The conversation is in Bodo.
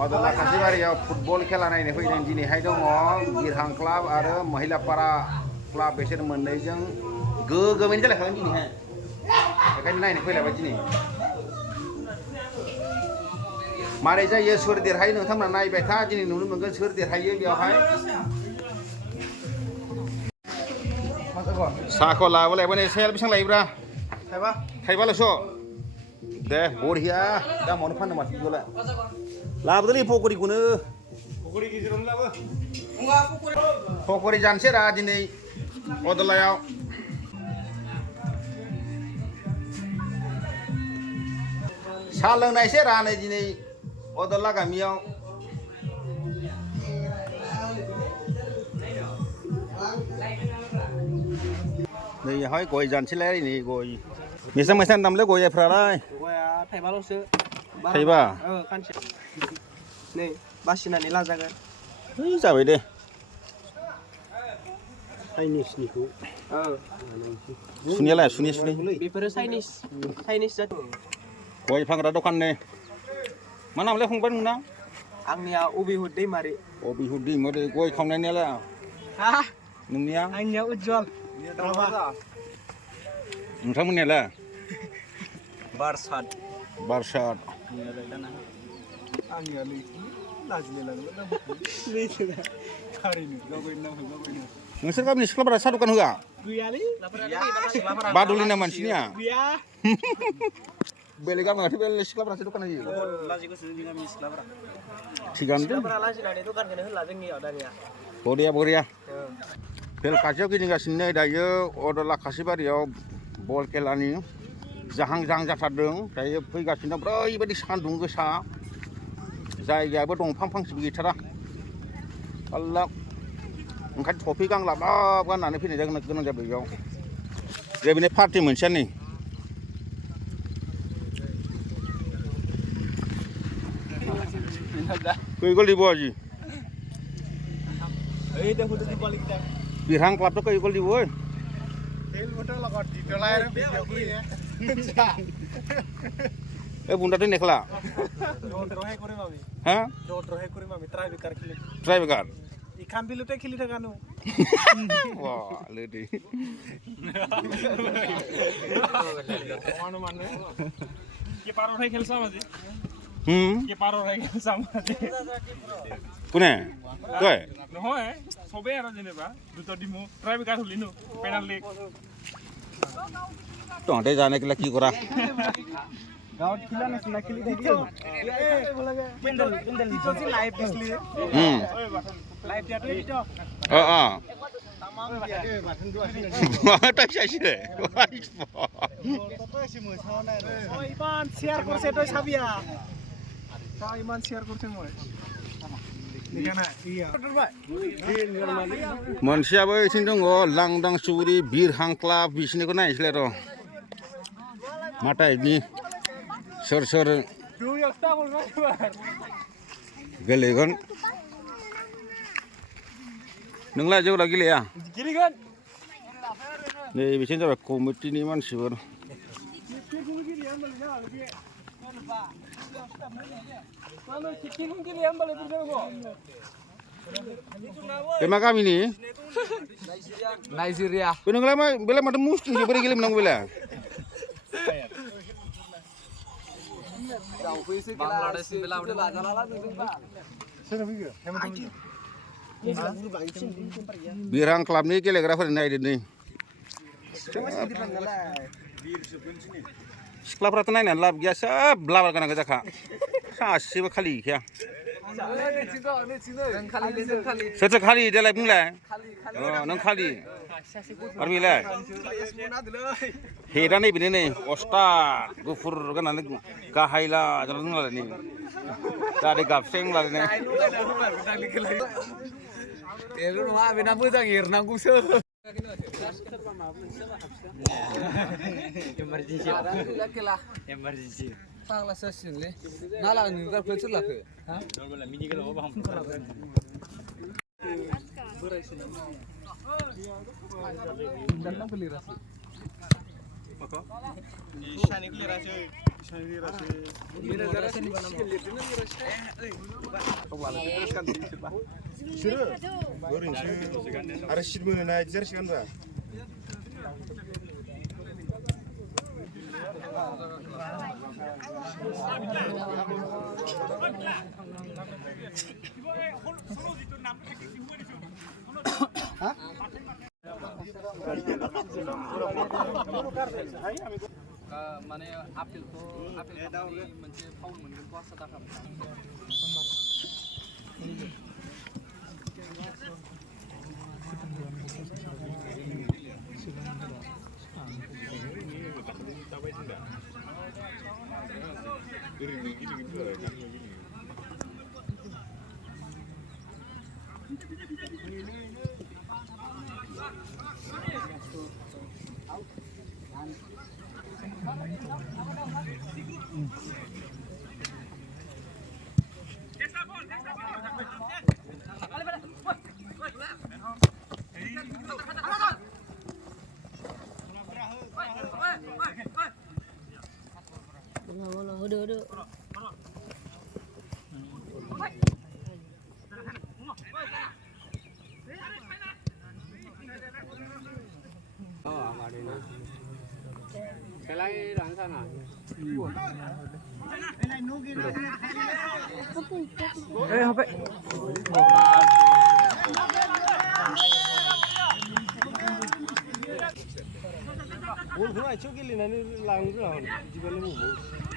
अदला काशीबारियाव फुटबल खेला नायनो फैदों दिनैहाय दङ बिरहां क्लाब आरो महिलापारा क्लाब बिसोर मोननैजों गोगोमैनो जालायखागोन दिनैहाय बेखायनो नायनो फैलायबाय दिनै मारै जायो सोर देरहायो नोंथांमोना नायबाय था दिनै नुनो मोनगोन सोर देरहायो बेयावहाय साहाखौ लाबोलायबाय सेल बेसेबां लायोब्रा थाइबाल'सो दे बरिया दामावनो फाननो माथो बिदिबालाय लाबोदोलै पकरिखौनो पकरि जानोसै रा दिनै अदलायाव साहा लोंनायसै रा नै दिनै अदला गामियाव नैहाय गय जानोसैलाय नै गय बेसेबां बेसेबां दामलै गयफ्रालाय गया थाइबाल'सो थाइबा खानसे नै बासिनानै लाजागोन जाबाय दे चाइनिसनिखौ सुनियालाय सुनि बेफोरो चाइनिस जाति गय फानग्रा दखाननि मा नामलाय फंबाय नोंना आंनिया अबिहुद दैमारि अबिहुद दैमारि गय खावनायनियालाय नोंनिया आंनिया उज्जवल नोंथांमोननियालाय बारसाद नोंसोर गामिनि सिख्लाफोरा साहा दखान होआ गैयालै बादुलिना मानसिनिया गैया बेलेग गामियावथ' बेलेग सिख्लाफोरासो दखान होयो थिगानो दं लाजिनानै दखानखौनो होला जोंनियाव दानिया बरिया बेल खाथियाव गिदिंगासिनो नै दायो अदला काशीबारियाव बल खेलानि जाहां जाथारदों दायो फैगासिनो दं ओरैबायदि सान्दुं गोसा जायगायाबो दंफां फांसेबो गैथारा अल्ला ओंखायनो टफि गांलाब गाननानै फैनाय गोनां जाबाय बेयाव जे बेनि पार्टि मोनसेया नै कई गोल দিব আজি এই দেখো তো বল কিটা বিরহাং ক্লাব তো কই গোল দিব ওই তেল বটল লগত ডিটলাই আৰু ভিডিও কৰি এ বুন্দাতে নেখলা ৰহে কৰিম আমি হ্যাঁ ৰহে কৰিম আমি ট্রাই বেকাৰ খেলি ট্রাই বেকার ইখান বিলতে খেলি থাকানো বাহ লেডি মানে কি পারো ভাই খেলছাম আজি কি পারো ভাই খেলছাম আজি কোনে কই নহয় সবে আৰু যেনেবা দুটো দিমু ট্রাই বেকাৰ হলিনো পেনাল্টি তহঁতে জানে কিলা কি কৰা গাঁৱত খেলা নাছিলা খেলি থাকিও পেন্ডেল দিছছি লাইভ দিছলি লাইভ দিয়াটো দিছ তামাম দিয়া বাথনটো আছে তাই চাইছে কত আছে মই চাও নাই ইমান শেয়ার করছে তই চাবিয়া ইমান শেয়ার করছে মই मोनसेयाबो इथिं दङ लांदां सुरि बिरहां क्लाब बिसिनिखौ नायनोसैलाय र' मा टाइपनि सोर गेलेगोन नोंलाय जेवरा गेलेया गेलेगोन नै बिसिनो जाबाय कमिटिनि मानसिफोर बे मा गामिनि नाइजेरिया बे नोंलाय मा बेलाय माथो मुस्लिमसो बोरै गेलेनांगौ बेलाय बांलादेश बिरहां क्लाबनि गेलेग्राफोर नायदो नै सिख्लाफ्राथ' नायनानै लाब गैया सोब लाबार गोनां जाखा सासेबो खालि गैखाया सोरथो खालि देलाय बुंलाय नों खालि आरो बेलाय हेदा नैबेनो नै अस्ताद गुफुर गाननानै गाहायला जानानै दंलाय नै जाहाथे गाबसें लालायनाय एरु नङा बेना मोजां एरनांगौसो emergency फाग्ला जासिगोनलै नाला नोंगारखौ सोर लाखो हा मिनि गेलाव बाहाम बोरायसो दानना बोलिरासै माखौ इशानि क्लियारासै इशानि क्लियारासै malah terus kan Pak. Suruh. Goreng Ada sih mana naik jersey kan Pak? माने आपेलखौ मोनसे फाउल मोनगोनखौ आसा दा खालामो Udah. HP. Ul, gua aja giliran ini langsung, jika lu mau.